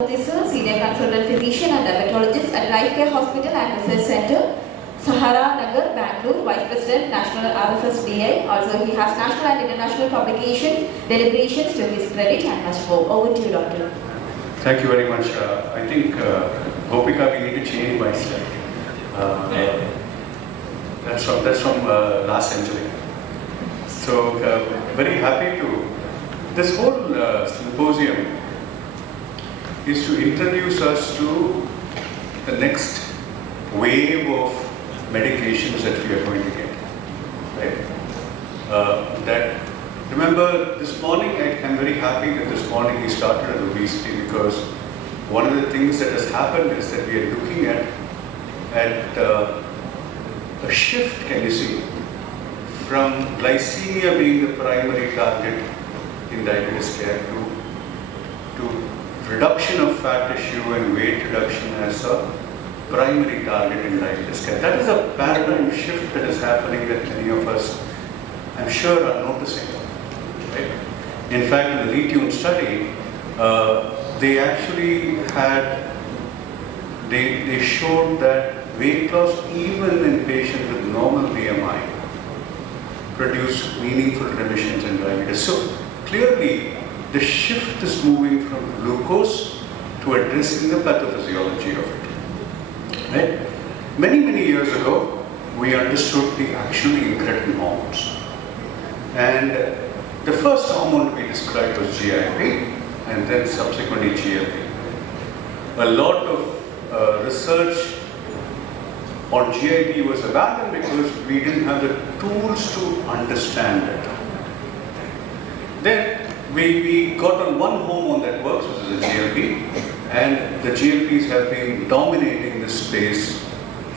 Murthy, Senior Consultant Physician and Dermatologist at Life Care Hospital and Research Center, Sahara Nagar, Bangalore, Vice President, National RSSBI. Also, he has national and international publication, deliberations to his credit and much more. Over to you, Doctor. Thank you very much. I think, Gopika, we need to change my slide. That's from last century. So, very happy to. This whole symposium is to introduce us to the next wave of medications that we are going to get. Right? Remember, this morning, I'm very happy that this morning we started at obesity, because one of the things that has happened is that we are looking at a shift, can you see, from glycemia being the primary target in diabetes care to reduction of fat tissue and weight reduction as a primary target in diabetes care. That is a paradigm shift that is happening that many of us, I'm sure, are noticing. Right? In fact, in the Retune study, they actually they showed that weight loss, even in patients with normal BMI, produce meaningful remissions in diabetes. So clearly, the shift is moving from glucose to addressing the pathophysiology of it. Right? Many years ago, we understood the actually incretin hormones. And the first hormone we described was GIP, and then subsequently GLP. A lot of research on GIP was abandoned because we didn't have the tools to understand it. Then we got on one hormone that works, which is the GLP, and the GLPs have been dominating this space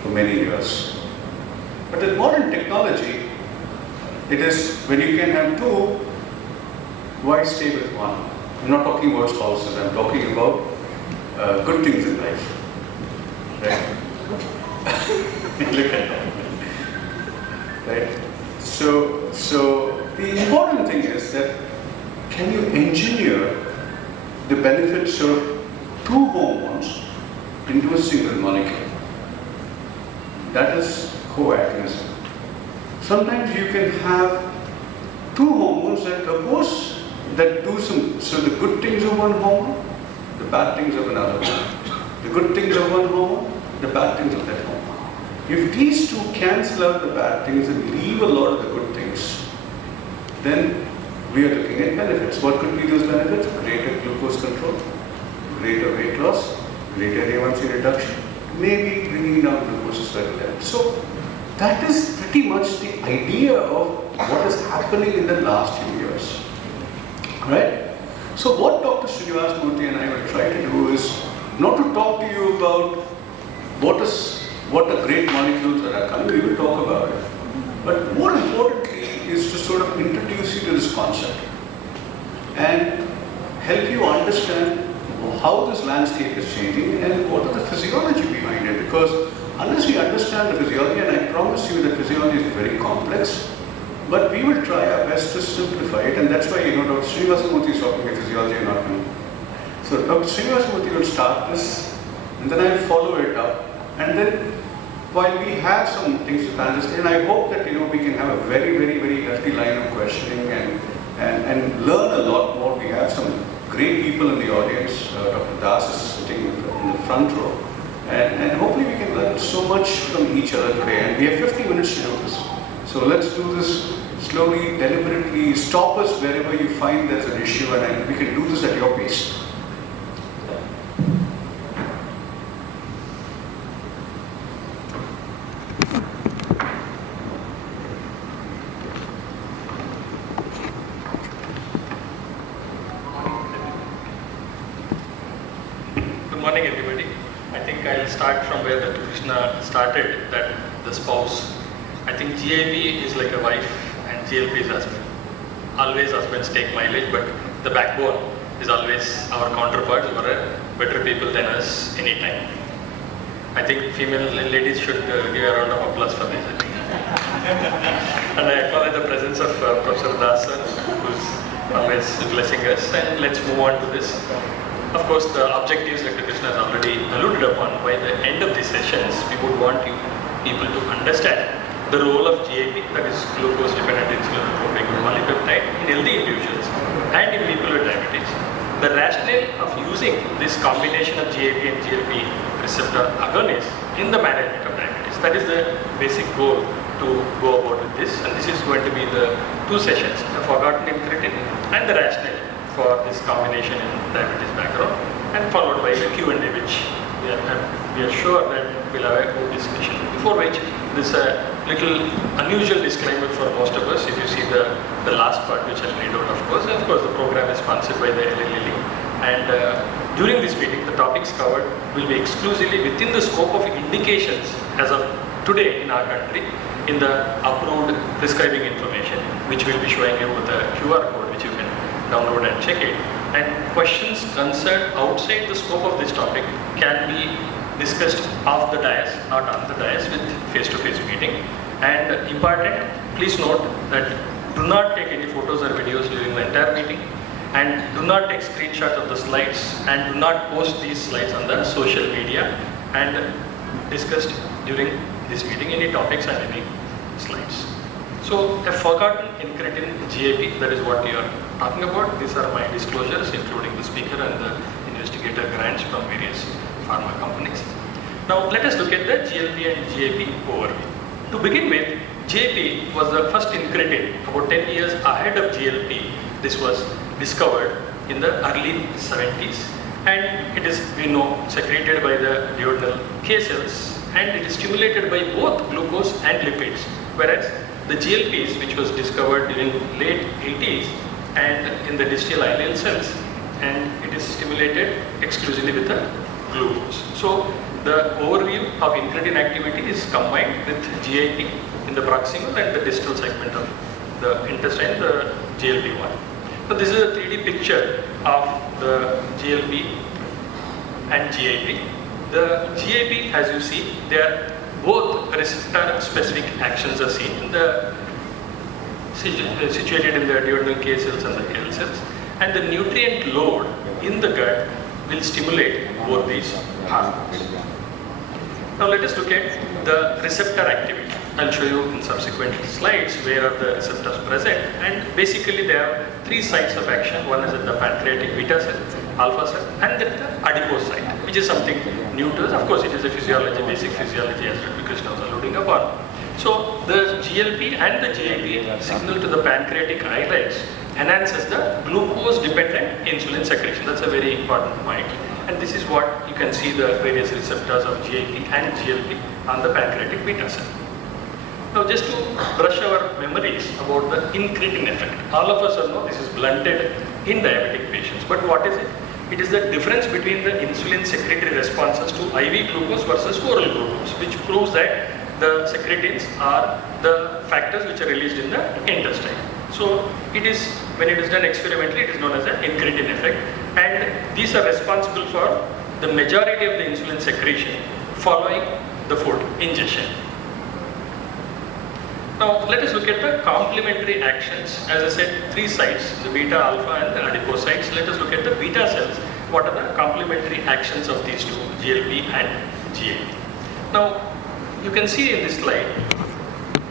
for many years. But with modern technology, it is when you can have two, why stay with one? I'm not talking about spouses, I'm talking about good things in life. Right? Look at that. Right? So the important thing is that can you engineer the benefits of two hormones into a single molecule? That is co-agonism. Sometimes you can have two hormones that oppose, that do so the good things of one hormone, the bad things of another one. The good things of one hormone, the bad things of that hormone. If these two cancel out the bad things and leave a lot of the good things, then we are looking at benefits. What could be those benefits? Greater glucose control, greater weight loss, greater A1C reduction, maybe bringing down glucose as well. So that is pretty much the idea of what is happening in the last few years. Right? So what Dr. Sreenivasa, Murthy and I will try to do is not to talk to you about what the great molecules that are coming, we will talk about it. But more importantly is to sort of introduce you to this concept and help you understand how this landscape is changing and what are the physiology behind it. Because unless we understand the physiology, and I promise you that physiology is very complex, but we will try our best to simplify it, and that's why, Dr. Sreenivasa Murthy is talking about physiology and not me. So Dr. Sreenivasa Murthy will start this, and then I will follow it up, and then while we have some things to understand, I hope that we can have a very healthy line of questioning and learn a lot more. We have some great people in the audience. Dr. Das is sitting in the front row, and hopefully we can learn so much from each other today. And we have 50 minutes to do this. So let's do this slowly, deliberately. Stop us wherever you find there's an issue, and we can do this at your pace. Good morning, everybody. I think I'll start from where Dr. Krishna started, that the spouse. I think GIP is like a wife and GLP is husband. Always husbands take mileage, but the backbone is always our counterparts who are better people than us anytime. I think female ladies should give a round of applause for this. And I acknowledge the presence of Professor Das, who's always blessing us. And let's move on to this. Of course, the objectives Dr. Krishna has already alluded upon. By the end of these sessions, we would want people to understand the role of GIP, that is glucose-dependent insulin-tropic polypeptide, in healthy individuals and in people with diabetes. The rationale of using this combination of GIP and GLP receptor agonist in the management of diabetes. That is the basic goal to go about with this, and this is going to be the two sessions, the forgotten incretin and the rationale for this combination in diabetes background, and followed by the Q&A, which we are sure that we'll have a good discussion. Before which, this is a little unusual disclaimer for most of us. If you see the last part, which I'll read out, of course, the program is sponsored by the LLL, and during this meeting, the topics covered will be exclusively within the scope of indications as of today in our country, in the approved prescribing information, which will be showing you with a QR code, which you can download and check it. And questions concerned outside the scope of this topic can be discussed off the dais, not on the dais, with face-to-face meeting. And important, please note that do not take any photos or videos during the entire meeting, and do not take screenshots of the slides, and do not post these slides on the social media and discussed during this meeting any topics and any slides. So a forgotten incretin GIP, that is what we are talking about. These are my disclosures, including the speaker and the investigator grants from various pharma companies. Now let us look at the GLP and GIP overview. To begin with, GIP was the first incretin about 10 years ahead of GLP. This was discovered in the early 70s, and it is, we know, secreted by the duodenal K cells, and it is stimulated by both glucose and lipids, whereas the GLPs, which was discovered during late 80s and in the distal ileal cells, and it is stimulated exclusively with the glucose. So the overview of incretin activity is combined with GIP in the proximal and the distal segment of the intestine, the GLP-1. So this is a 3D picture of the GLP and GIP. The GIP, as you see, they are both receptor-specific actions are seen in the situated in the duodenal K cells and the L cells, and the nutrient load in the gut will stimulate both these hormones. Now let us look at the receptor activity. I'll show you in subsequent slides where are the receptors present, and basically there are three sites of action. One is at the pancreatic beta cell, alpha cell, and then the adipose site, which is something new to us. Of course, it is a physiology, basic physiology, as Dr. Krishna was alluding upon. So the GLP and the GIP signal to the pancreatic islets enhances the glucose-dependent insulin secretion. That's a very important point. And this is what you can see the various receptors of GIP and GLP on the pancreatic beta cell. Now just to brush our memories about the incretin effect. All of us know this is blunted in diabetic patients, but what is it? It is the difference between the insulin secretory responses to IV glucose versus oral glucose, which proves that the secretins are the factors which are released in the intestine. So it is, when it is done experimentally, it is known as an incretin effect, and these are responsible for the majority of the insulin secretion following the food ingestion. Now let us look at the complementary actions. As I said, three sites, the beta, alpha and the adipocytes. Let us look at the beta cells. What are the complementary actions of these two, GLP and GIP? Now you can see in this slide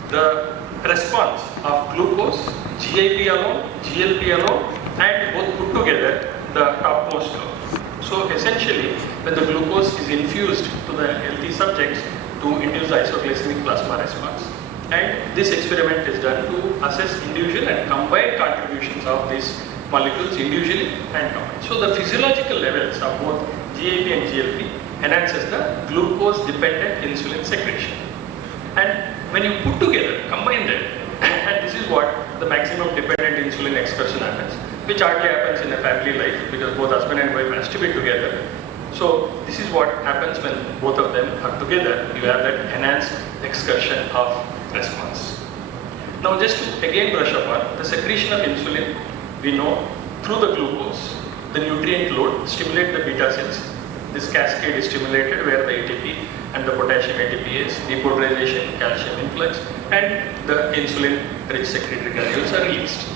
the response of glucose, GIP alone, GLP alone, and both put together, the topmost row. So essentially, when the glucose is infused to the healthy subjects to induce the isoglycemic plasma response, and this experiment is done to assess individual and combined contributions of these molecules individually and combined. So the physiological levels of both GIP and GLP enhances the glucose-dependent insulin secretion. And when you put together, combine them, and this is what the maximum dependent insulin excursion happens, which hardly happens in a family life because both husband and wife has to be together. So this is what happens when both of them are together. You have that enhanced excursion of response. Now just to again brush upon the secretion of insulin, we know through the glucose, the nutrient load stimulate the beta cells. This cascade is stimulated where the ATP and the potassium ATPase, depolarization, calcium influx, and the insulin-rich secretory granules are released.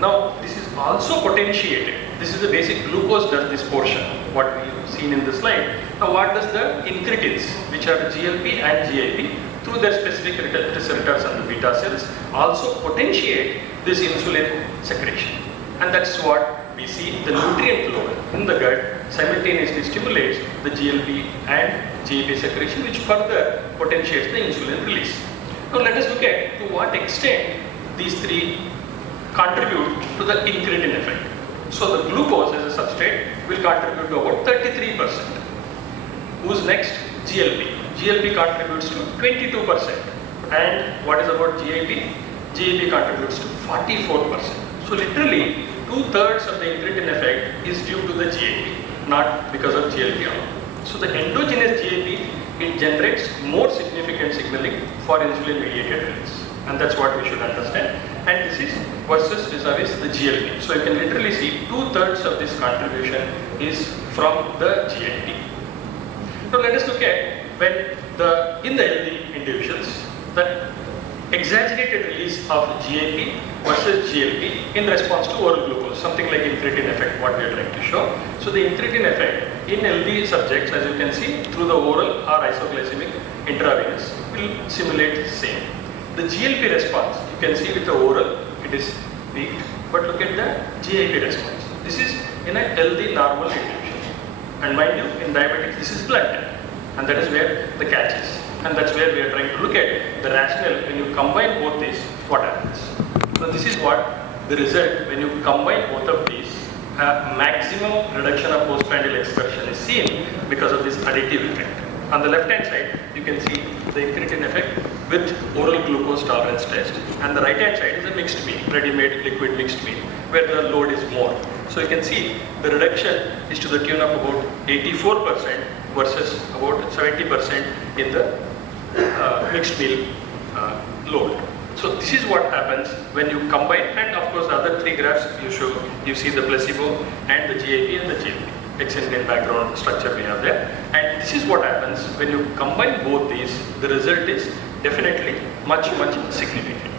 Now, this is also potentiated. This is the basic glucose does this portion, what we've seen in the slide. Now, what does the incretins, which are the GLP and GIP, through their specific receptors on the beta cells, also potentiate this insulin secretion. And that's what we see the nutrient load in the gut simultaneously stimulates the GLP and GIP secretion, which further potentiates the insulin release. Now, let us look at to what extent these three contribute to the incretin effect. So the glucose as a substrate will contribute to about 33%. Who's next? GLP. GLP contributes to 22%. And what is about GIP? GIP contributes to 44%. So literally 2/3 of the incretin effect is due to the GIP, not because of GLP alone. So the endogenous GIP, it generates more significant signaling for insulin mediated release. And that's what we should understand. And this is versus vis-a-vis the GLP. So you can literally see 2/3 of this contribution is from the GIP. Now let us look at when in the healthy individuals, the exaggerated release of GIP versus GLP in response to oral glucose, something like incretin effect, what we are trying to show. So the incretin effect in healthy subjects, as you can see, through the oral or isoglycemic intravenous will simulate the same. The GLP response, you can see with the oral, it is weak, but look at the GIP response. This is in a healthy normal individual. And mind you, in diabetics, this is blunted. And that is where the catch is. And that's where we are trying to look at the rationale. When you combine both these, what happens? So this is what the result, when you combine both of these, a maximum reduction of postprandial excursion is seen because of this additive effect. On the left hand side, you can see the incretin effect with oral glucose tolerance test. And the right hand side is a mixed meal, ready-made liquid mixed meal, where the load is more. So you can see the reduction is to the tune of about 84% versus about 70% in the mixed meal load. So this is what happens when you combine, and of course the other three graphs you see the placebo and the GIP and the GLP. Extended background structure we have there. And this is what happens when you combine both these, the result is definitely much significant.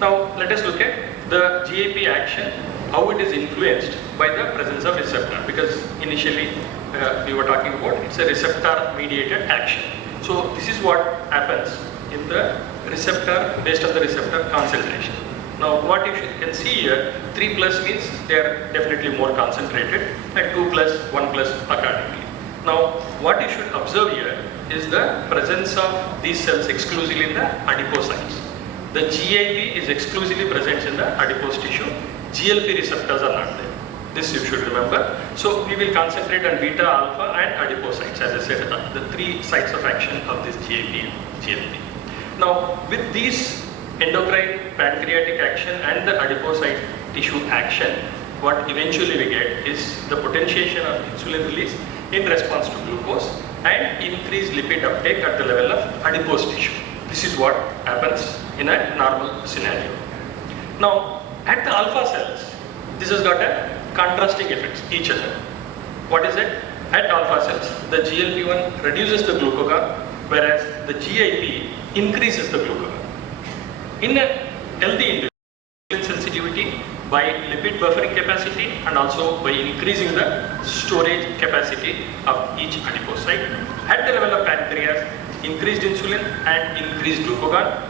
Now let us look at the GIP action, how it is influenced by the presence of receptor, because initially we were talking about it's a receptor mediated action. So this is what happens in the receptor based on the receptor concentration. Now what you can see here, 3 plus means they are definitely more concentrated, and 2 plus, 1 plus accordingly. Now what you should observe here is the presence of these cells exclusively in the adipocytes. The GIP is exclusively present in the adipose tissue. GLP receptors are not there. This you should remember. So we will concentrate on beta, alpha and adipocytes, as I said, the 3 sites of action of this GIP and GLP. Now with these endocrine, pancreatic action and the adipocyte tissue action, what eventually we get is the potentiation of insulin release in response to glucose and increased lipid uptake at the level of adipose tissue. This is what happens in a normal scenario. Now at the alpha cells, this has got a contrasting effects each other. What is it? At alpha cells, the GLP-1 reduces the glucagon, whereas the GIP increases the glucagon. In a healthy insulin sensitivity by lipid buffering capacity and also by increasing the storage capacity of each adipocyte. At the level of pancreas, increased insulin and increased glucagon.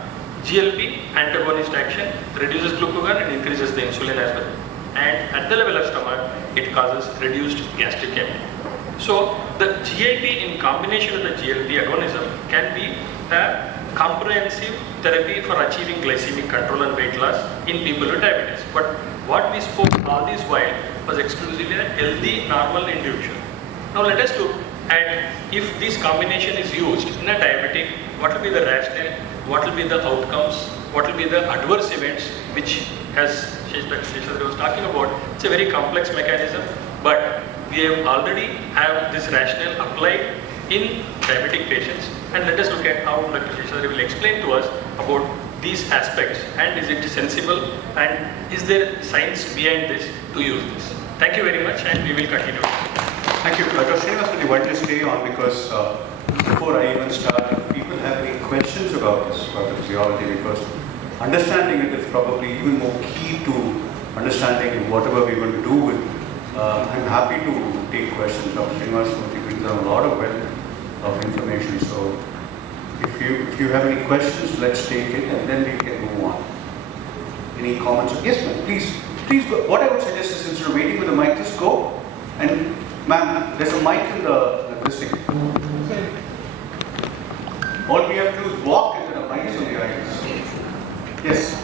GLP, antagonist action, reduces glucagon and increases the insulin as well. And at the level of stomach, it causes reduced gastric emptying. So the GIP in combination with the GLP agonism can be a comprehensive therapy for achieving glycemic control and weight loss in people with diabetes. But what we spoke all this while was exclusively a healthy, normal individual. Now let us look at if this combination is used in a diabetic, what will be the rationale, what will be the outcomes, what will be the adverse events, which as Dr. Seshadri was talking about, it's a very complex mechanism, but we have already have this rationale applied in diabetic patients, and let us look at how Dr. Sreenivasa will explain to us about these aspects, and is it sensible, and is there science behind this to use this. Thank you very much, and we will continue. Thank you. Dr. Sreenivasa, why don't you stay on, because before I even start, if people have any questions about this, about the physiology, we first understanding it is probably even more key to understanding whatever we're going to do with. I'm happy to take questions. Dr. Sreenivasa brings down a lot of wealth of information. So if you have any questions, let's take it and then we can move on. Any comments? Yes, ma'am. Please go. What I would suggest is instead of waiting with the mic, just go and, ma'am, there's a mic in the this thing. All we have to do is walk and the mic is on the right. Yes.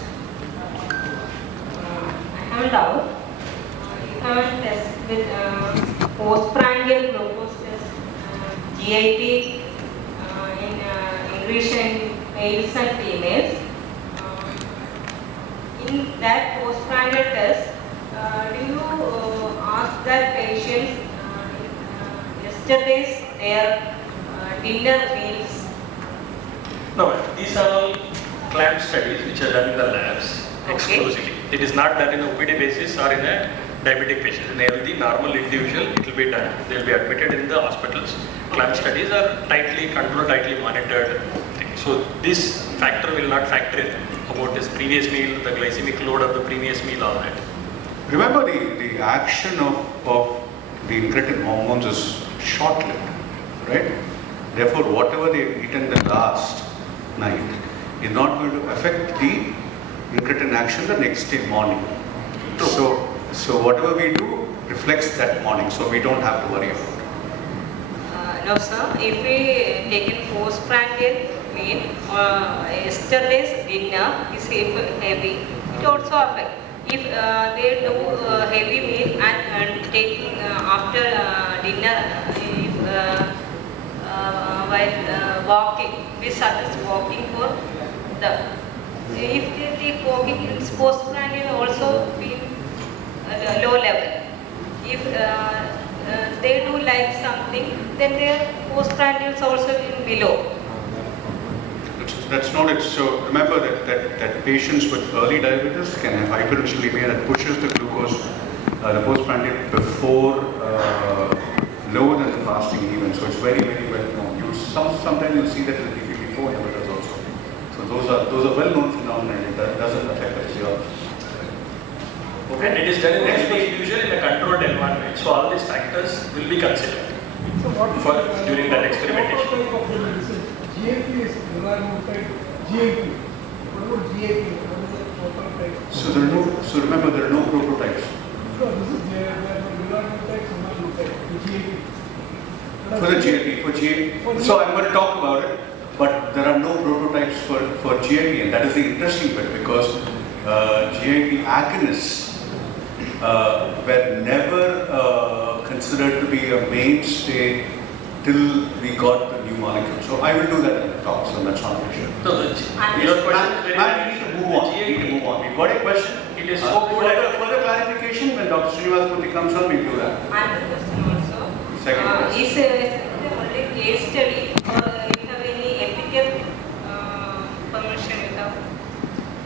I have a doubt. You have a test with postprandial glucose test, GIP in English and males and females. In that postprandial test, do you ask that patients yesterday's their dinner meals? No, these are all clamp studies which are done in the labs exclusively. It is not done in a OPD basis or in a diabetic patient. In a healthy, normal individual, it will be done. They will be admitted in the hospitals. Clamp studies are tightly controlled, tightly monitored. So this factor will not factor in about this previous meal, the glycemic load of the previous meal, all that. Remember the action of the incretin hormones is short-lived, right? Therefore, whatever they've eaten the last night is not going to affect the incretin action the next day morning. So whatever we do reflects that morning, so we don't have to worry about it. No, sir. If we take in postprandial meal, yesterday's dinner is heavy. It also affects. If they do heavy meal and taking after dinner, if while walking, we suggest walking for the. If they take walking, it's postprandial also be low level. If they do like something, then their postprandials also in below. That's not it. So remember that patients with early diabetes can have hyperinsulinemia that pushes the glucose, the postprandial before lower than the fasting even. So it's very, very well known. Sometimes you'll see that in the DPP-4 inhibitors also. So those are well known phenomena and that doesn't affect the physiology. Okay. And it is done in every individual in a controlled environment. So all these factors will be considered during that experimentation. GIP is environmental GIP. What about GIP? So remember there are no prototypes. No, this is environmental types and not type. For the GIP, so I'm going to talk about it, but there are no prototypes for GIP, and that is the interesting bit because GIP agonists were never considered to be a mainstay till we got the new molecule. So I will do that in the talk, so that's not an issue. No, your question is very Ma'am, we need to move on. We've got a question. It is so good. Further clarification when Dr. Sreenivasa comes on, we'll do that. Another question also. Second question. Is there only case study or you have any ethical permission without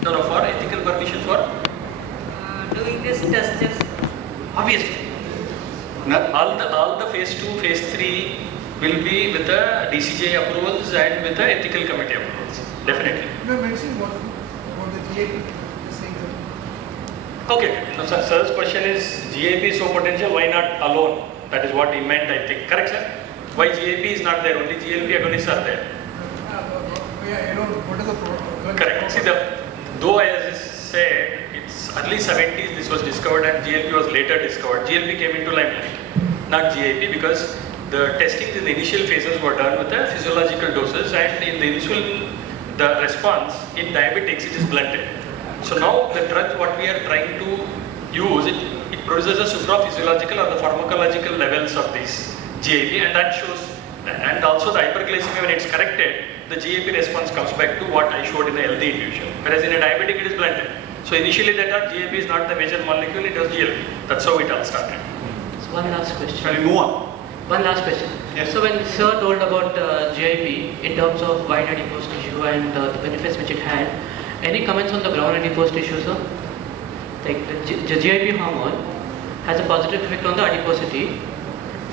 No, for ethical permission for? doing this test? Obviously. All the phase 2, phase 3 will be with the DCJ approvals and with the ethical committee approvals. Definitely. You have mentioned what about the GIP. Just saying that. Okay. Now, sir's question is GIP is so potential, why not alone? That is what he meant, I think. Correct, sir? Why GIP is not there? Only GLP agonists are there. Yeah, what is the problem? Correct. See, though as I said, it's early 70s this was discovered and GLP was later discovered. GLP came into limelight, not GIP, because the testing in the initial phases were done with the physiological doses, and in the insulin, the response in diabetics, it is blunted. So now the drug what we are trying to use, it produces the supraphysiological or the pharmacological levels of this GIP, and that shows, and also the hyperglycemia when it's corrected, the GIP response comes back to what I showed in the healthy individual. Whereas in a diabetic it is blunted. So initially they thought GIP is not the major molecule, it was GLP. That's how it all started. So one last question. Shall we move on? One last question. Yes. So when Sir told about GIP in terms of wide adipose tissue and the benefits which it had, any comments on the brown adipose tissue, sir? Like the GIP hormone has a positive effect on the adiposity,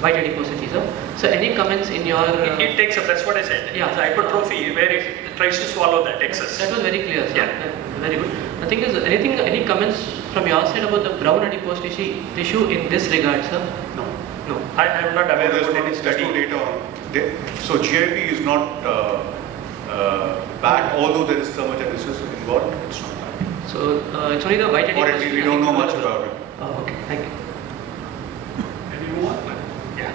white adipose tissue, sir. So any comments in your... It takes up, that's what I said. Yeah. It's hypertrophy where it tries to swallow that excess. That was very clear, sir. Yeah. Very good. The thing is, any comments from your side about the brown adipose tissue in this regard, sir? No. No. I'm not aware There's about any no study. data on. So GIP is not bad, although there is thermogenesis involved. It's not bad. So it's only the white adipose Or at least we tissue don't know and much the- about it. Oh, okay. Thank you. Anyone? Yeah.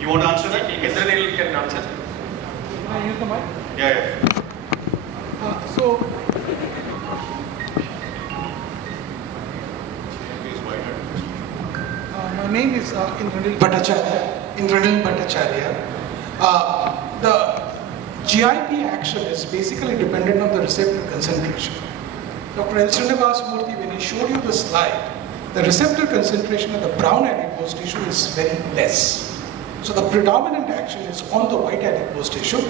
You want to answer that? Indranil can answer. Can I use the mic? Yeah. So, my name is Indranil Bhattacharya. The GIP action is basically dependent on the receptor concentration. Dr. Sreenivasa Murthy, when he showed you the slide, the receptor concentration of the brown adipose tissue is very less. So the predominant action is on the white adipose tissue.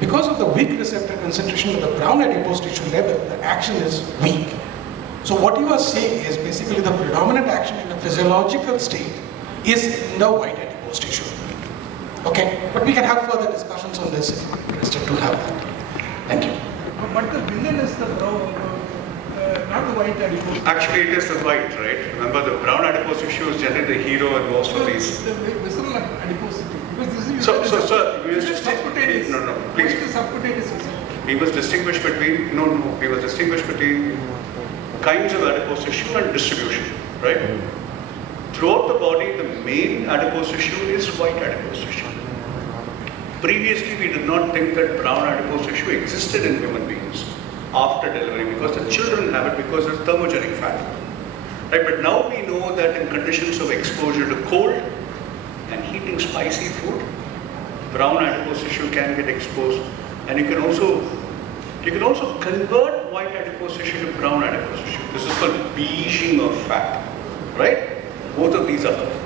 Because of the weak receptor concentration of the brown adipose tissue level, the action is weak. So what you are saying is basically the predominant action in a physiological state is in the white adipose tissue. Okay, but we can have further discussions on this if you're interested to have that. Thank you. But the villain is the brown, not the white adipose. Actually, it is the white, right? Remember, the brown adipose tissue is generally the hero in most of these. The visceral adiposity. Because this is So, sir, we this was is subcutaneous. No, What please. is the subcutaneous visceral? We must distinguish between, we must distinguish between kinds of adipose tissue and distribution, right? Throughout the body, the main adipose tissue is white adipose tissue. Previously, we did not think that brown adipose tissue existed in human beings after delivery because the children have it because it's thermogenic fat. Right? But now we know that in conditions of exposure to cold and eating spicy food, brown adipose tissue can get exposed, and you can also convert white adipose tissue to brown adipose tissue. This is called beiging of fat, right? Both of these are there,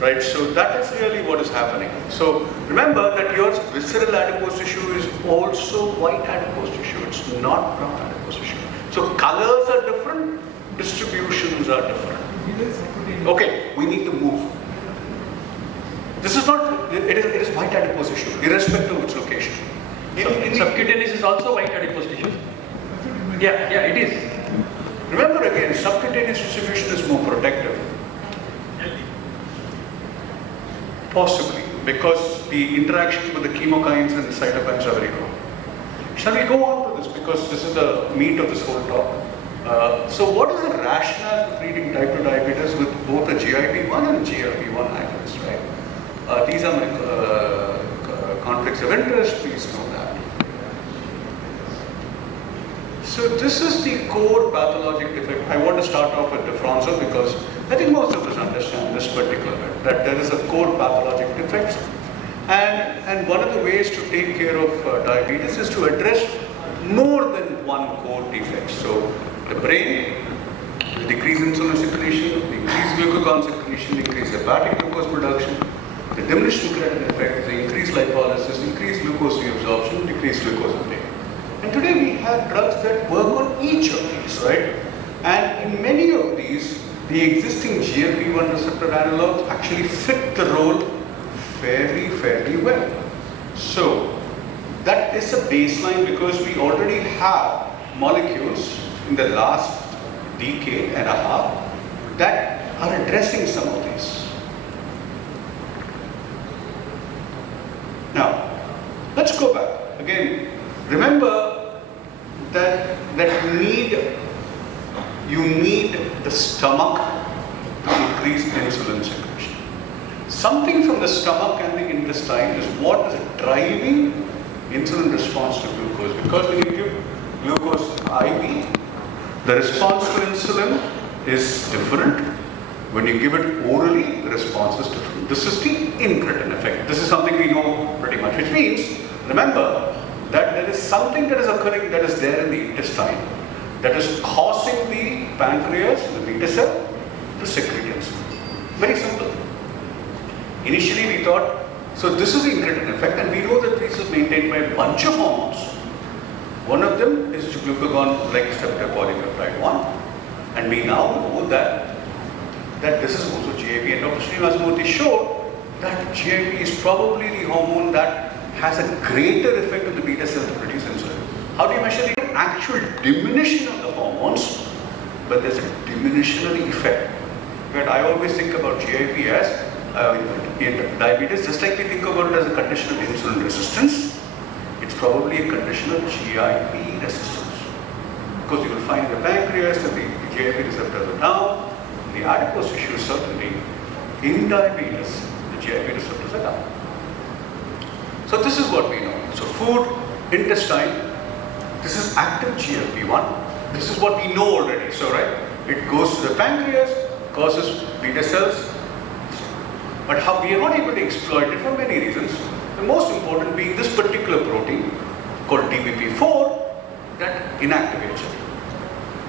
right? So that is really what is happening. So remember that your visceral adipose tissue is also white adipose tissue. It's not brown adipose tissue. So colors are different, distributions are different. Okay, we need to move. This is not, it is white adipose tissue, irrespective of its location. Subcutaneous is also white adipose tissue. Yeah, it is. Remember again, subcutaneous distribution is more protective. Possibly, because the interaction with the chemokines and cytokines are very low. Shall we go on to this, because this is the meat of this whole talk. So what is the rationale for treating type 2 diabetes with both a GIP-1 and a GLP-1 agonist, right? These are my conflicts of interest, please know that. So this is the core pathologic defect. I want to start off with differenza because I think most of us understand this particular bit, that there is a core pathologic defect. And one of the ways to take care of diabetes is to address more than one core defect. So the brain, the decrease insulin secretion, the increased glucagon secretion, the increased hepatic glucose production, the diminished incretin effect, the increased lipolysis, increased glucose reabsorption, decreased glucose intake. And today we have drugs that work on each of these, right? And in many of these, the existing GLP-1 receptor analogs actually fit the role fairly well. So that is a baseline because we already have molecules in the last decade and a half that are addressing some of these. Now, let's go back. Again, remember that you need the stomach to increase insulin secretion. Something from the stomach and the intestine is what is driving insulin response to glucose. Because when you give glucose IV, the response to insulin is different. When you give it orally, the response is different. This is the incretin effect. This is something we know pretty much, which means, remember, that there is something that is occurring that is there in the intestine that is causing the pancreas, the beta cell, to secrete insulin. Very simple. Initially we thought, so this is the incretin effect, and we know that this is maintained by a bunch of hormones. One of them is glucagon-like receptor polypeptide 1, and we now know that this is also GIP, and Dr. Sreenivasa showed that GIP is probably the hormone that has a greater effect on the beta cell to produce insulin. How do you measure the actual diminution of the hormones? But there's a diminution of the effect. But I always think about GIP as in diabetes, just like we think about it as a condition of insulin resistance, it's probably a condition of GIP resistance. Because you will find in the pancreas that the GIP receptors are down, in the adipose tissue certainly, in diabetes, the GIP receptors are down. So this is what we know. So food, intestine, this is active GLP-1. This is what we know already. So right, it goes to the pancreas, causes beta cells. But how we are not able to exploit it for many reasons. The most important being this particular protein called DPP4 that inactivates it.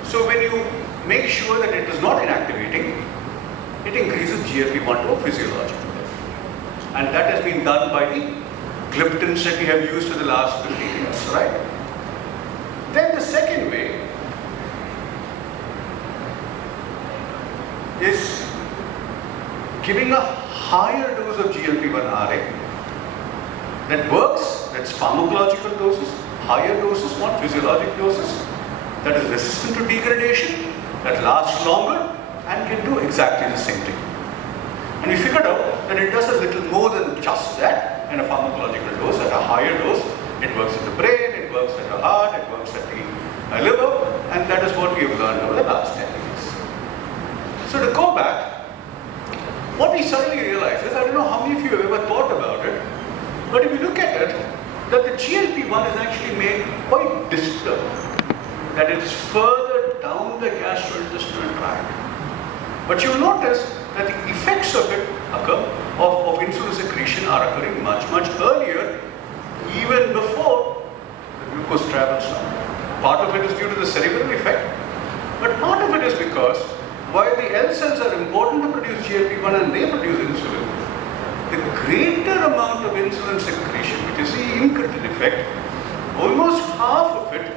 So when you make sure that it is not inactivating, it increases GLP-1 to a physiological level. And that has been done by the gliptins that we have used for the last 50 years, right? Then the second way is giving a higher dose of GLP-1 RA that works, that's pharmacological doses, higher doses, not physiologic doses, that is resistant to degradation, that lasts longer and can do exactly the same thing. And we figured out that it does a little more than just that in a pharmacological dose. At a higher dose, it works in the brain, it works at the heart, it works at the liver, and that is what we have learned over the last 10 years. So to go back, what we suddenly realized is, I don't know how many of you have ever thought about it, but if you look at it, that the GLP-1 is actually made quite distal, that it's further down the gastrointestinal tract. But you'll notice that the effects of it of insulin secretion are occurring much earlier, even before the glucose travels down. Part of it is due to the cerebral effect, but part of it is because while the L cells are important to produce GLP-1 and they produce insulin, the greater amount of insulin secretion, which is the incretin effect, almost half of it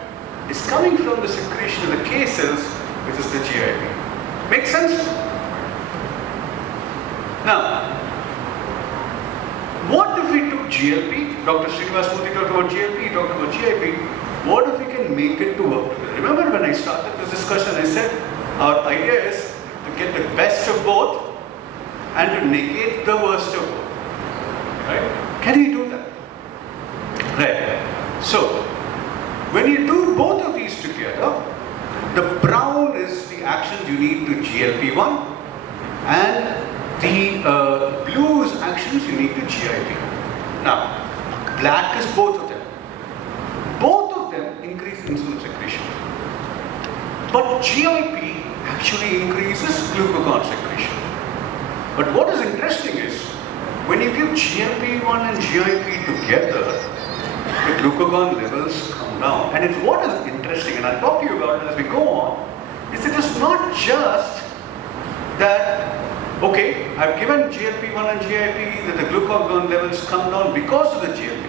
is coming from the secretion of the K cells, which is the GIP. Make sense? Now, what if we took GLP? Dr. Sreenivasa talked about GLP, he talked about GIP. What if we can make it to work together? Remember when I started this discussion, I said our idea is to get the best of both and to negate the worst of both. Right? Can we do that? Right. So, when you do both of these together, the brown is the actions you need to GLP-1 and the blue is actions you need to GIP. Now, black is both of them. Both of them increase insulin secretion. But GIP actually increases glucagon secretion. But what is interesting is, when you give GLP-1 and GIP together, the glucagon levels come down. And it's what is interesting, and I'll talk to you about it as we go on, is it is not just that, okay, I've given GLP-1 and GIP, that the glucagon levels come down because of the GLP.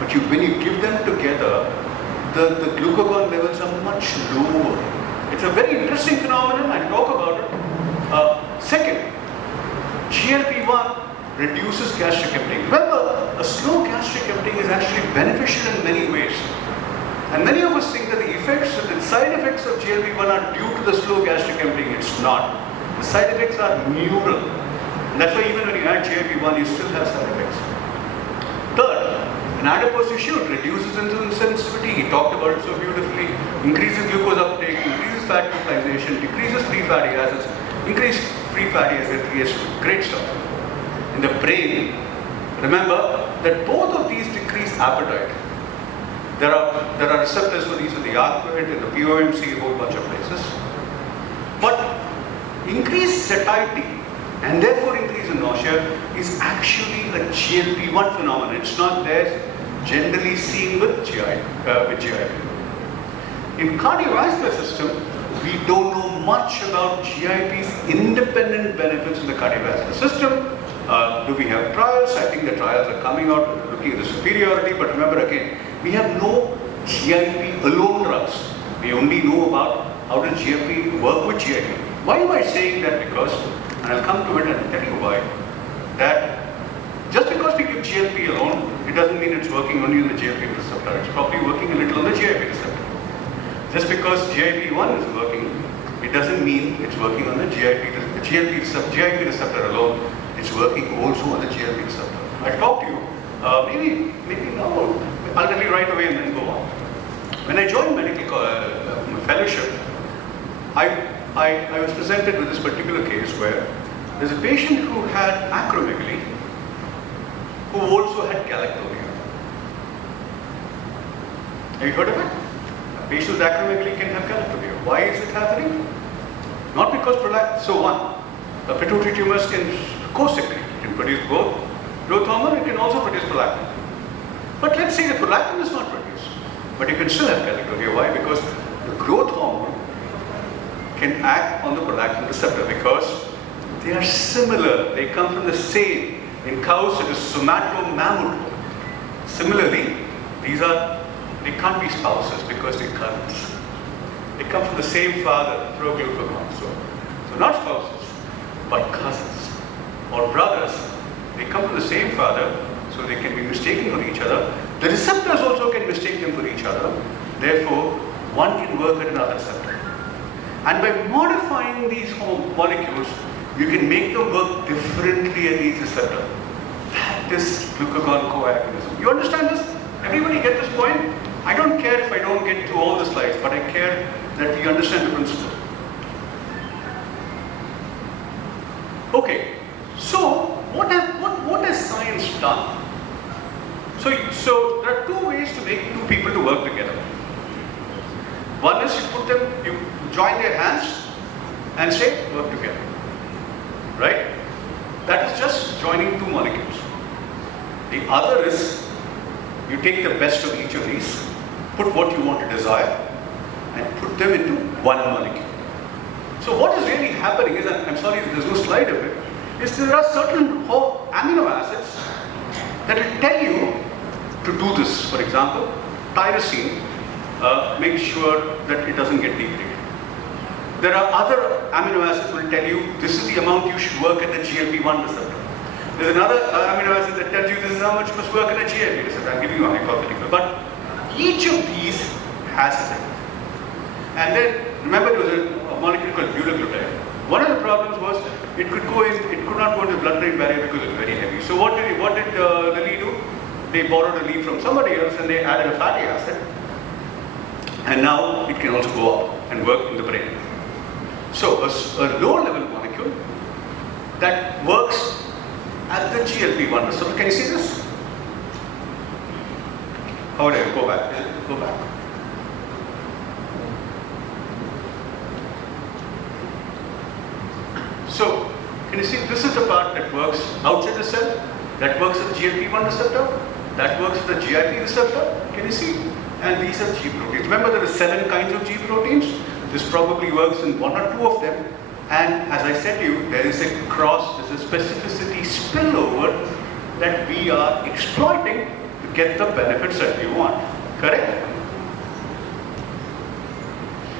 But when you give them together, the glucagon levels are much lower. It's a very interesting phenomenon, I'll talk about it. Second, GLP-1 reduces gastric emptying. Remember, a slow gastric emptying is actually beneficial in many ways. And many of us think that the side effects of GLP-1 are due to the slow gastric emptying. It's not. The side effects are neural. And that's why even when you add GLP-1, you still have side effects. Third, in adipose tissue, it reduces insulin sensitivity. He talked about it so beautifully. Increases glucose uptake, increases fat utilization, decreases free fatty acids, increase free fatty acid creates great stuff. In the brain, remember that both of these decrease appetite. There are receptors for these in the arcuate, in the POMC, a whole bunch of places. But increased satiety and therefore increase in nausea is actually a GLP-1 phenomenon. It's not there generally seen with GIP. In cardiovascular system, we don't know much about GIP's independent benefits in the cardiovascular system. Do we have trials? I think the trials are coming out looking at the superiority, but remember again, we have no GIP alone drugs. We only know about how does GIP work with GIP. Why am I saying that? Because, and I'll come to it and tell you why, that with GLP alone, it doesn't mean it's working only on the GLP receptor. It's probably working a little on the GIP receptor. Just because GIP-1 is working, it doesn't mean it's working on the GIP receptor alone. It's working also on the GLP receptor. I'll talk to you. Maybe now. I'll tell you right away and then go on. When I joined medical fellowship, I was presented with this particular case where there's a patient who had acromegaly, who also had galactoria. Have you heard of it? A patient with acromegaly can have galactoria. Why is it happening? Not because pituitary tumors can co-secrete. It can produce both growth hormone, it can also produce prolactin. But let's say the prolactin is not produced, but you can still have galactoria. Why? Because the growth hormone can act on the prolactin receptor because they are similar. They come from the same. In cows, it is somatomammal. Similarly, they can't be spouses because they're cousins. They come from the same father, proglucagon. So not spouses, but cousins or brothers. They come from the same father, so they can be mistaken for each other. The receptors also can mistake them for each other. Therefore, one can work at another receptor. And by modifying these molecules, you can make them work differently at each receptor. That is glucagon coagonism. You understand this? Everybody get this point? I don't care if I don't get to all the slides, but I care that we understand the principle. Okay, so what has science done? So there are two ways to make two people to work together. One is you join their hands and say, work together. Right? That is just joining two molecules. The other is you take the best of each of these, put what you want to desire, and put them into one molecule. So what is really happening is, and I'm sorry there's no slide of it, is there are certain amino acids that will tell you to do this. For example, tyrosine makes sure that it doesn't get degraded. There are other amino acids will tell you this is the amount you should work at the GLP-1 receptor. There's another amino acid that tells you this is how much you must work at the GIP receptor. I'm giving you a hypothetical. But each of these has a thing. And then, remember there was a molecule called butaglutide. One of the problems was it could not go into the blood-brain barrier because it's very heavy. So what did Lilly do? They borrowed a leaf from somebody else and they added a fatty acid. And now it can also go up and work in the brain. So a low-level molecule that works at the GLP-1 receptor. Can you see this? How do I go back? Go back. So, can you see this is the part that works outside the cell, that works at the GLP-1 receptor, that works at the GIP receptor. Can you see? And these are G proteins. Remember there are 7 kinds of G proteins. This probably works in 1 or 2 of them. And as I said to you, there is a specificity spillover that we are exploiting to get the benefits that we want. Correct?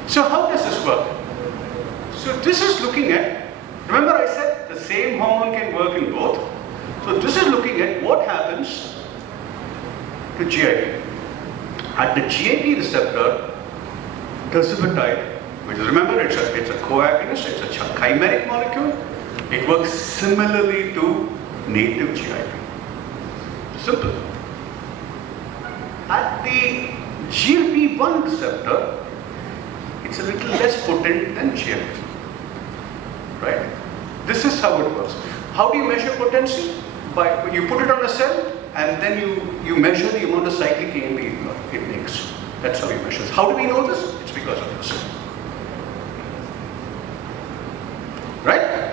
So how does this work? So this is looking at, remember I said the same hormone can work in both. So this is looking at what happens to GIP. At the GIP receptor, terzepatide, which is, remember, it's a coagonist, it's a chimeric molecule. It works similarly to native GIP. Simple. At the GLP-1 receptor, it's a little less potent than GIP. Right? This is how it works. How do you measure potency? By you put it on a cell and then you measure the amount of cyclic AMP it makes. That's how you measure. How do we know this? It's because of this. Right?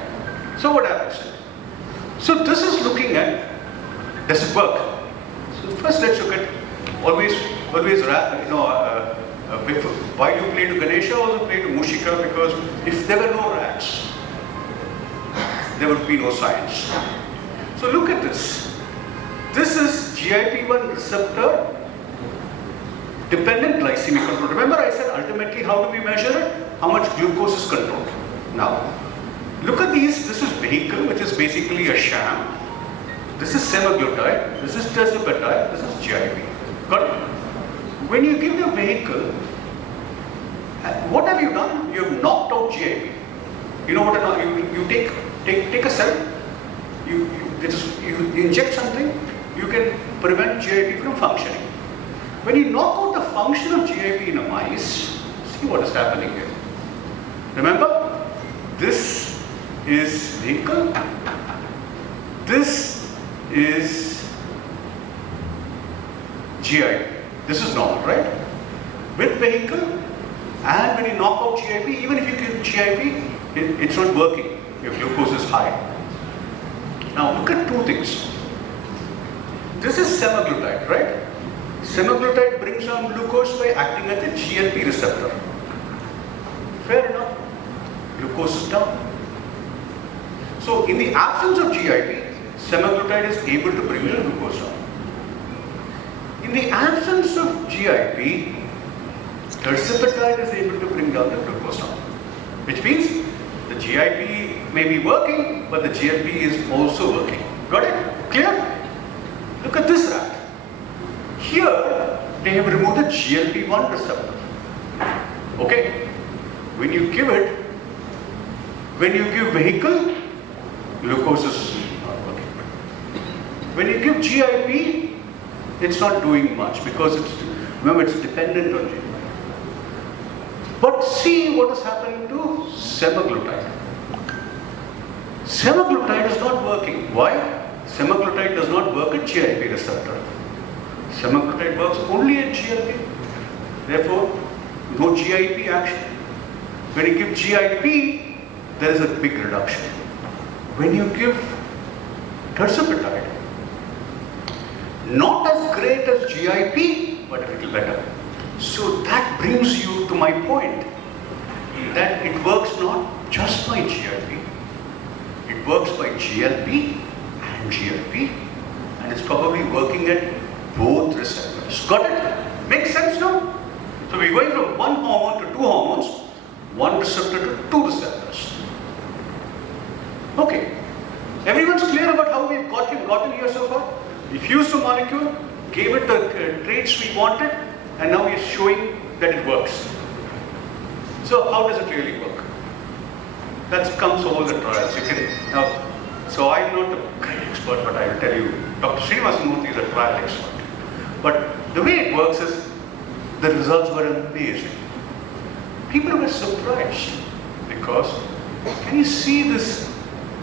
So what happens? So this is looking at, does it work? So first let's look at always why do you play to Ganesha or also play to Mushika? Because if there were no rats, there would be no science. So look at this. This is GIP-1 receptor dependent glycemic control. Remember I said ultimately how do we measure it? How much glucose is controlled. Now, look at these. This is vehicle, which is basically a sham. This is semaglutide, this is tirzepatide, this is GIP. Got it? When you give the vehicle, what have you done? You have knocked out GIP. You know what? You take a cell, you inject something, you can prevent GIP from functioning. When you knock out the function of GIP in a mice, see what is happening here. Remember, this is vehicle, this is GIP. This is normal, right? With vehicle, and when you knock out GIP, even if you give GIP, it's not working. Your glucose is high. Now look at two things. This is semaglutide, right? Semaglutide brings down glucose by acting at the GLP receptor. Fair enough. Glucose is down. So in the absence of GIP, semaglutide is able to bring the glucose down. In the absence of GIP, tirzepatide is able to bring down the glucose down. Which means the GIP may be working, but the GLP is also working. Got it? Clear? Look at this rat. Here, they have removed the GLP-1 receptor. Okay? When you give vehicle, glucose is not working. When you give GIP, it's not doing much because remember, it's dependent on GIP. But see what is happening to semaglutide. Semaglutide is not working. Why? Semaglutide does not work at GIP receptor. Semaglutide works only at GLP. Therefore, no GIP action. When you give GIP, there is a big reduction. When you give tirzepatide, not as great as GIP, but a little better. So that brings you to my point, that it works not just by GIP, it works by GLP and GLP, and it's probably working at both receptors. Got it? Makes sense now? So we're going from one hormone to two hormones, one receptor to two receptors. Okay. Everyone's clear about how we've gotten here so far? We fused a molecule, gave it the traits we wanted, and now we're showing that it works. So how does it really work? That comes over the trials. So I'm not a great expert, but I will tell you, Dr. Sreenivasa Murthy is a trial expert. But the way it works is, the results were amazing. People were surprised because, can you see this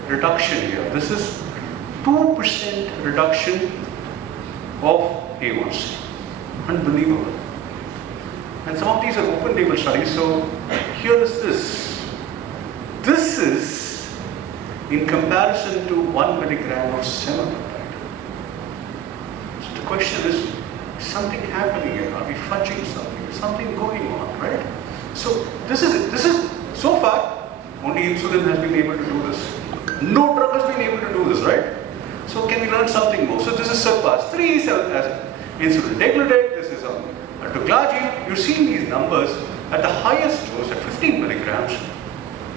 reduction here? This is 2% reduction of A1C. Unbelievable. And some of these are open label studies, so here is this. This is in comparison to 1 milligram of semaglutide. So the question is something happening here? Are we fudging something? Is something going on, right? So this is so far only insulin has been able to do this. No drug has been able to do this, right? So can we learn something more? So this is surpassed 3 as insulin degludec, this is on glargine. You're seeing these numbers at the highest dose at 15 milligrams.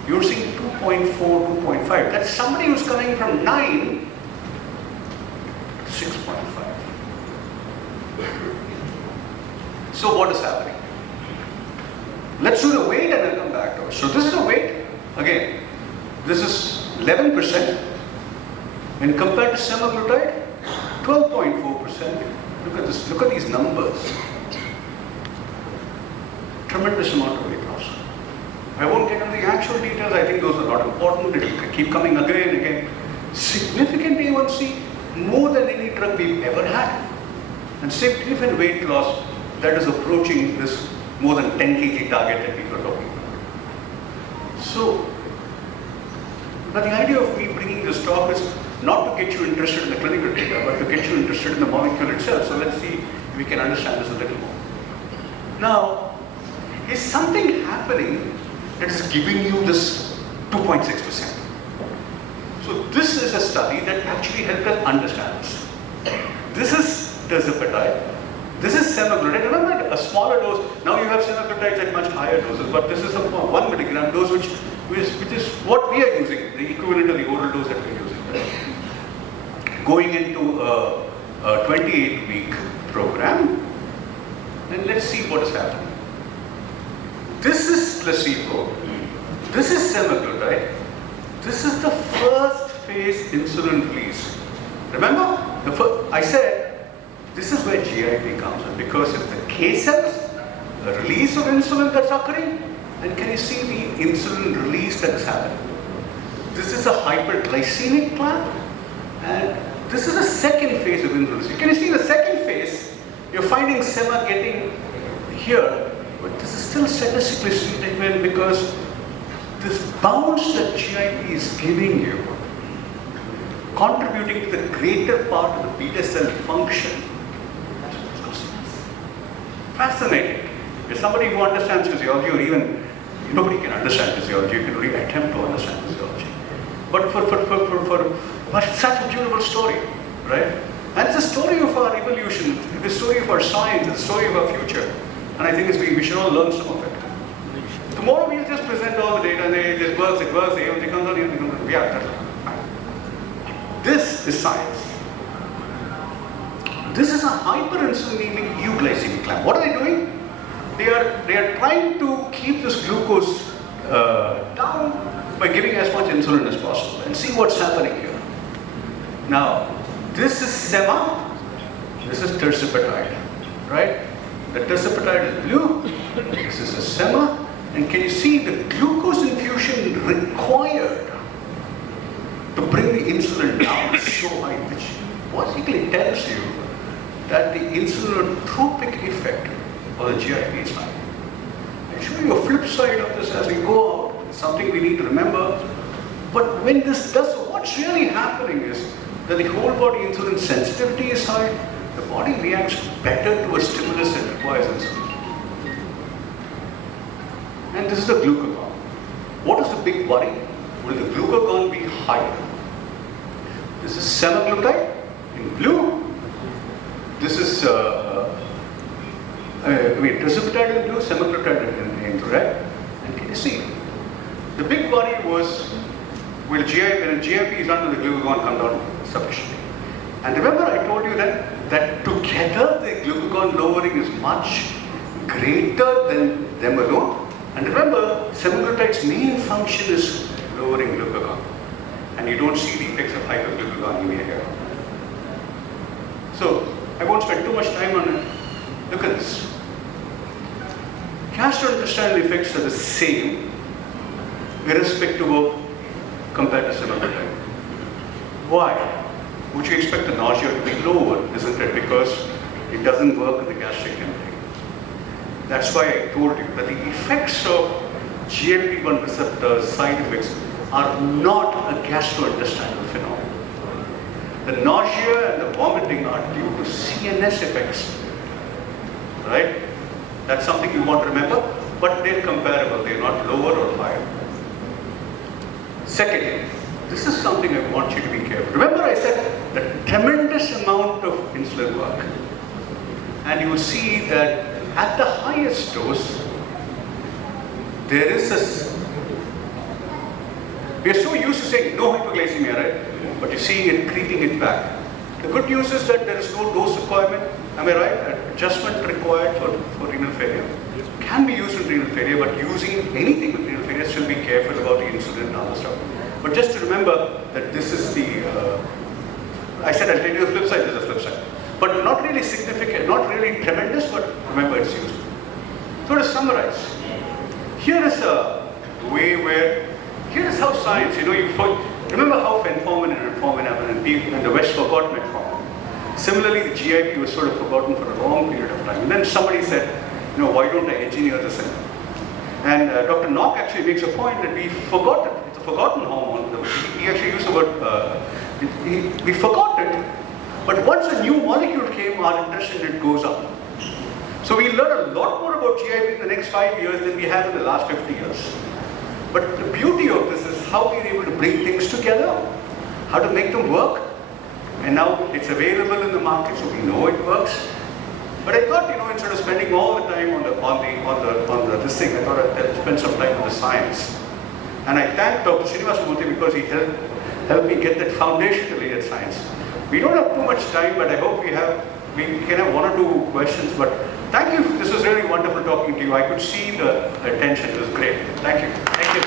You're seeing 2.4, 2.5. That's somebody who's coming from 9 to 6.5. So what is happening? Let's do the weight and then come back to it. So this is the weight. Again, this is 11%. When compared to semaglutide, 12.4%. Look at this. Look at these numbers. Tremendous amount of weight loss. I won't get into the actual details. I think those are not important. It will keep coming again and again. Significant A1C, more than any drug we've ever had. And significant weight loss that is approaching this more than 10 kg target that people are talking about. So, but the idea of me bringing this talk is not to get you interested in the clinical data, but to get you interested in the molecule itself. So let's see if we can understand this a little more. Now, is something happening that is giving you this 2.6%? So this is a study that actually helped us understand this. This is tirzepatide. This is semaglutide. Remember, a smaller dose. Now you have semaglutides at much higher doses, but this is a 1 milligram dose, which is what we are using, the equivalent of the oral dose that we are using. Right? going into a 28-week program. And let's see what is happening. This is placebo. This is semaglutide. This is the first phase insulin release. Remember, I said this is where GIP comes in, because if the K cells, the release of insulin that's occurring, then can you see the insulin release that's happening? This is a hyperglycemic plant, and this is the second phase of insulin release. Can you see the second phase? You're finding sema getting here, but this is still statistically significant because this bounce that GIP is giving you, contributing to the greater part of the beta cell function. Fascinating. If somebody who understands physiology, or even nobody can understand physiology, you can only attempt to understand physiology. But but it's such a beautiful story, right? And it's a story of our evolution, it's a story of our science, it's a story of our future. And I think we should all learn some of it. Tomorrow we'll just present all the data and it works, it comes on, yeah, that's fine. This is science. This is a hyperinsulinemic euglycemic clamp. What are they doing? They are trying to keep this glucose down by giving as much insulin as possible, and see what's happening here. Now, this is sema, this is tersipatide, right? The tersipatide is blue, this is a sema, and can you see the glucose infusion required to bring the insulin down so high, which basically tells you that the insulinotropic effect of the GIP is high. I'll show you a flip side of this as we go out. It's something we need to remember. But when this does, what's really happening is that the whole body insulin sensitivity is high. The body reacts better to a stimulus that requires insulin. And this is the glucagon. What is the big worry? Will the glucagon be higher? This is semaglutide in blue. This is tersipatide in blue, semaglutide in red. And can you see? The big worry was, will GIP, when GIP is under the glucagon come down sufficiently? And remember I told you that together the glucagon lowering is much greater than them alone. And remember, semaglutide's main function is lowering glucagon. And you don't see the effects of hyperglucagonemia here. So, I won't spend too much time on it. Look at this. Gastrointestinal effects are the same, irrespective of compared to semaglutide. Why? Would you expect the nausea to be lower, isn't it? Because it doesn't work in the gastric emptying. That's why I told you that the effects of GLP-1 receptor side effects are not a gastrointestinal phenomenon. The nausea and the vomiting are due to CNS effects, right? That's something you want to remember, but they're comparable. They're not lower or higher. Second, this is something I want you to be careful. Remember I said the tremendous amount of insulin work. And you will see that at the highest dose, there is a... We are so used to saying no hypoglycemia, right? But you're seeing it creeping it back. The good news is that there is no dose requirement. Am I right? Adjustment required for renal failure. Can be used in renal failure, but using anything with renal failure, still be careful about the insulin and other stuff. But just to remember that this is the... I said I'll tell you the flip side, there's a flip side. But not really significant, not really tremendous, but remember it's used. So to summarize, here is a way where, here is how science, remember how fenformin and metformin happened and people in the West forgot metformin. Similarly, the GIP was sort of forgotten for a long period of time. And then somebody said, why don't I engineer this in? And Dr. Nock actually makes a point that we forgot it. It's a forgotten hormone. He actually used the word, we forgot it. But once a new molecule came, our interest in it goes up. So we learn a lot more about GIP in the next 5 years than we have in the last 50 years. But the beauty of this is how we're able to bring things together, how to make them work, and now it's available in the market, so we know it works. But I thought, instead of spending all the time on this thing, I thought I'd spend some time on the science. And I thank Dr.Sreenivasa because he helped me get that foundation to lay at science. We don't have too much time, but I hope we can have one or two questions. But thank you. This was really wonderful talking to you. I could see the attention. It was great. Thank you.